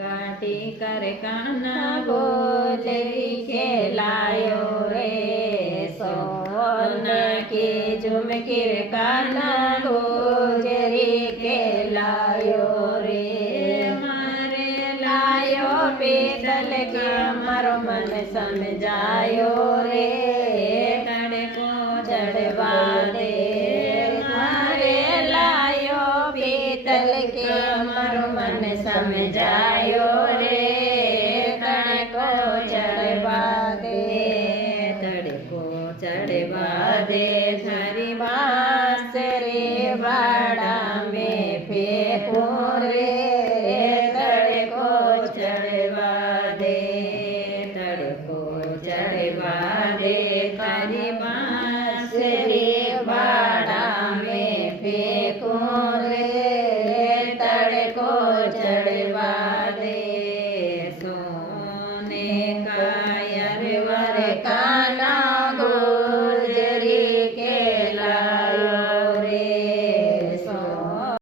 काटी कर काना गोजरी खेलायो रे सोना की झुमकिर काना गोजरी खेलायो रे मारे लायो पीतल के मारो मन समझायो रे तड़े को चढ़वा दे मारे लायो पीतल के मारो मन समझायो रे तड़े को चढ़वा दे तड़े को चढ़वा दे थारी बांसुरी बाड़ा में फेंको रे तड़े को चढ़वा दे तड़े को चढ़वा दे थारी बांसुरी बाड़ा में फेंको रे तड़े को चढ़वा दे सोने का अरवर काना गोजरी